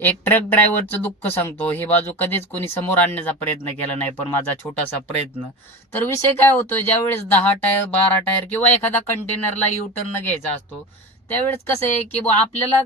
एक ट्रक ड्रायव्हरचं दुःख सांगतो. ही बाजू कधीच कोणी समोर आणण्याचा प्रयत्न केला नाही, पण माझा छोटासा प्रयत्न. तर विषय काय होतोय, ज्यावेळेस 10 टायर 12 टायर किंवा एखादा कंटेनरला युटर्न घ्यायचा असतो, त्यावेळेस कसं आहे की आपल्याला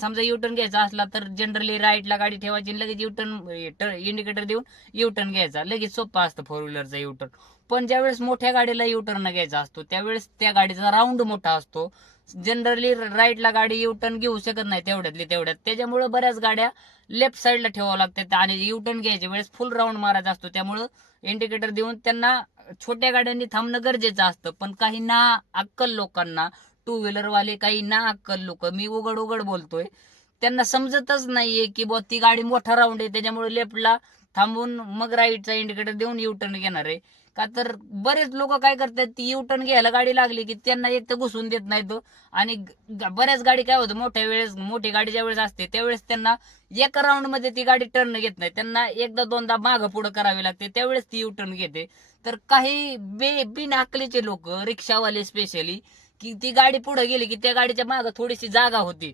समजा युटर्न घ्यायचा असला तर जनरली राईटला गाडी ठेवायची आणि लगेच युटर्न इंडिकेटर देऊन युटर्न घ्यायचा. लगेच सोपं असतं फोर व्हीलरचा युटर्न. पण ज्यावेळेस मोठ्या गाडीला युटर्न घ्यायचा असतो, त्यावेळेस त्या गाडीचा राऊंड मोठा असतो. जनरली राईटला गाडी युटर्न घेऊ शकत नाही तेवढ्यातली तेवढ्यात. त्याच्यामुळे बऱ्याच गाड्या लेफ्ट साईडला ठेवावं लागतात आणि युटर्न घ्यायच्या वेळेस फुल राऊंड मारायचा असतो. त्यामुळं इंडिकेटर देऊन त्यांना छोट्या गाड्यांनी थांबणं गरजेचं असतं. पण काही ना अक्कल लोकांना, टू व्हीलर वाले काही ना अक्कल लोक, मी उघड उघड बोलतोय, त्यांना समजतच नाहीये की बुवा ती गाडी मोठा राऊंड आहे, त्याच्यामुळे लेफ्टला थांबून मग राईटचा इंडिकेटर देऊन युटर्न घेणार आहे. का तर बरेच लोक काय करतात, ती युटर्न घ्यायला गाडी लागली की त्यांना एक तर घुसून देत नाही तो. आणि बऱ्याच गाडी काय होतं, मोठ्या वेळेस मोठी गाडी ज्या वेळेस असते त्यावेळेस त्यांना एका राऊंड मध्ये ती गाडी टर्न घेत नाही, त्यांना एकदा दोनदा मागं पुढं करावी लागते, त्यावेळेस ती युटर्न घेते. तर काही बिन अकलीचे लोक, रिक्षावाले स्पेशली, की ती गाडी पुढे गेली की त्या गाडीच्या मागं थोडीशी जागा होती,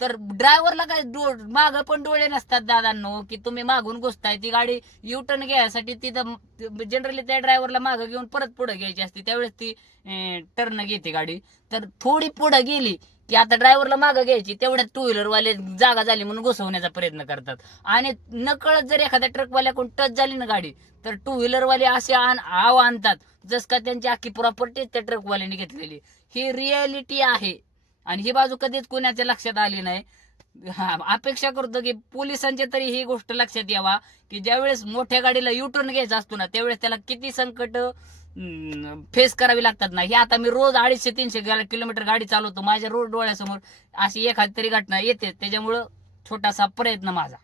तर ड्रायव्हरला काय माग पण डोळे नसतात दादांनो, की तुम्ही मागून घुसताय. ती गाडी युटर्न घ्यायसाठी तिथं जनरली त्या ड्रायव्हरला मागं घेऊन परत पुढे घ्यायची असते, त्यावेळेस ती टर्न घेते गाडी. तर थोडी पुढे गेली की आता ड्रायव्हरला मागं घ्यायची, तेवढ्यात टू व्हीलर वाले जागा झाली म्हणून घुसवण्याचा प्रयत्न करतात. आणि नकळत जर एखाद्या ट्रकवाल्याकडून टच झाली ना गाडी, तर टू व्हीलर वाले असे आव आणतात जस का त्यांची अख्खी प्रॉपर्टी त्या ट्रकवाल्याने घेतलेली. ही रियालिटी आहे आणि ही बाजू कधीच कोणाच्या लक्षात आली नाही. अपेक्षा करतो की पोलिसांच्या तरी ही गोष्ट लक्षात यावा, की ज्यावेळेस मोठ्या गाडीला युटर्न घ्यायचा असतो ना, त्यावेळेस त्याला किती संकट फेस करावी लागतात ना. हे आता मी रोज 250-300 किलोमीटर गाडी चालवतो, माझ्या रोज डोळ्यासमोर अशी एखादी तरी घटना येते. त्याच्यामुळं छोटासा प्रयत्न माझा.